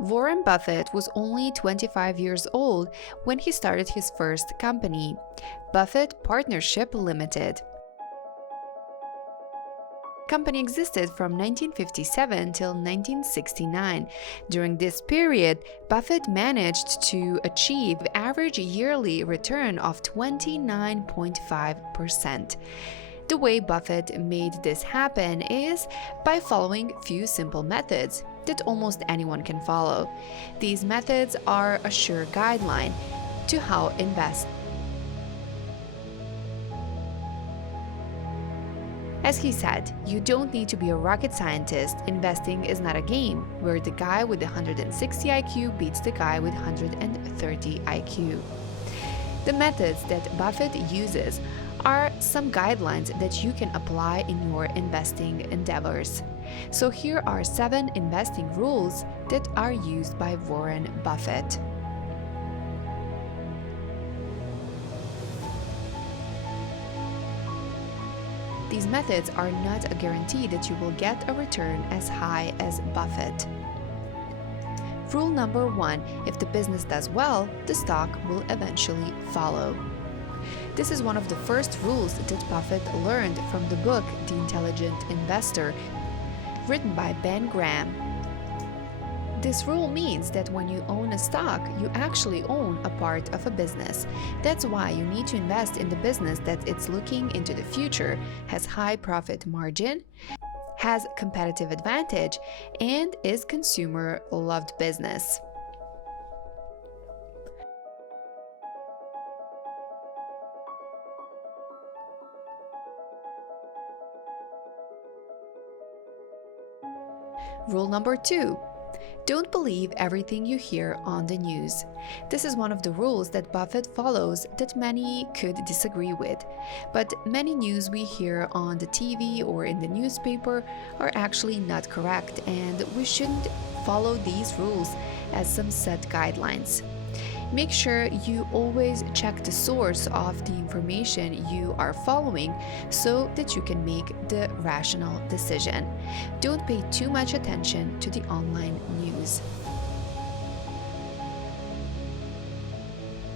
Warren Buffett was only 25 years old when he started his first company, Buffett Partnership Limited. The company existed from 1957 till 1969. During this period, Buffett managed to achieve average yearly return of 29.5%. The way Buffett made this happen is by following few simple methods that almost anyone can follow. These methods are a sure guideline to how to invest. As he said, you don't need to be a rocket scientist. Investing is not a game where the guy with 160 IQ beats the guy with 130 IQ. The methods that Buffett uses are some guidelines that you can apply in your investing endeavors. So here are 7 investing rules that are used by Warren Buffett. These methods are not a guarantee that you will get a return as high as Buffett. Rule number 1: if the business does well, the stock will eventually follow. This is one of the first rules that Buffett learned from the book The Intelligent Investor, written by Ben Graham. This rule means that when you own a stock, you actually own a part of a business. That's why you need to invest in the business that it's looking into the future, has high profit margin, has competitive advantage, and is consumer-loved business. Rule number 2: don't believe everything you hear on the news. This is one of the rules that Buffett follows that many could disagree with. But many news we hear on the TV or in the newspaper are actually not correct, and we shouldn't follow these rules as some set guidelines. Make sure you always check the source of the information you are following so that you can make the rational decision. Don't pay too much attention to the online news.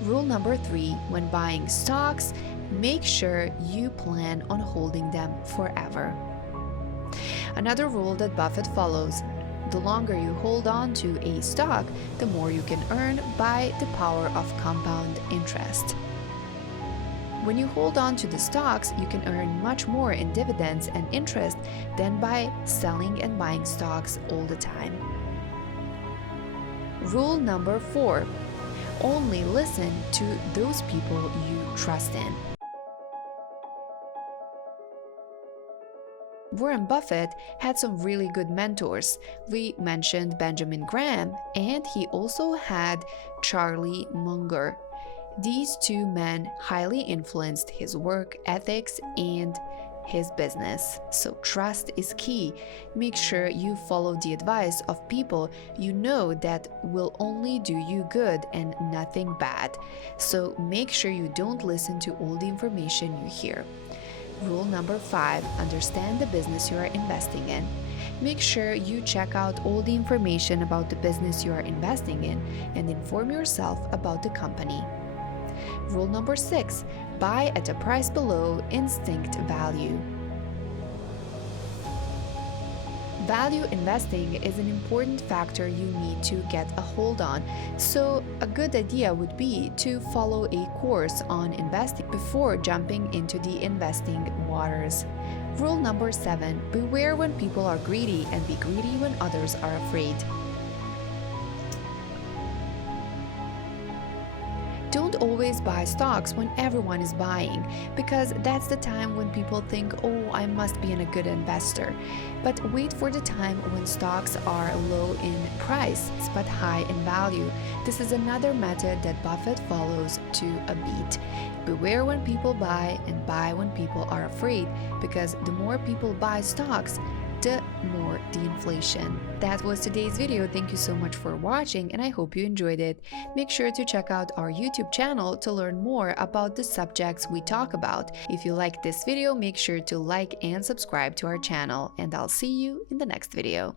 Rule number 3: when buying stocks, make sure you plan on holding them forever. Another rule that Buffett follows: the longer you hold on to a stock, the more you can earn by the power of compound interest. When you hold on to the stocks, you can earn much more in dividends and interest than by selling and buying stocks all the time. Rule number 4: only listen to those people you trust in. Warren Buffett had some really good mentors. We mentioned Benjamin Graham, and he also had Charlie Munger. These 2 men highly influenced his work ethics and his business. So trust is key. Make sure you follow the advice of people you know that will only do you good and nothing bad. So make sure you don't listen to all the information you hear. Rule number 5: understand the business you are investing in. Make sure you check out all the information about the business you are investing in and inform yourself about the company. Rule number 6: buy at a price below instinct value. Value investing is an important factor you need to get a hold on, so a good idea would be to follow a course on investing before jumping into the investing waters. Rule number 7: beware when people are greedy and be greedy when others are afraid. Don't always buy stocks when everyone is buying, because that's the time when people think, oh, I must be a good investor. But wait for the time when stocks are low in price but high in value. This is another method that Buffett follows to a beat. Beware when people buy and buy when people are afraid, because the more people buy stocks, the more the inflation. That was today's video. Thank you so much for watching, and I hope you enjoyed it. Make sure to check out our YouTube channel to learn more about the subjects we talk about. If you liked this video, make sure to like and subscribe to our channel, and I'll see you in the next video.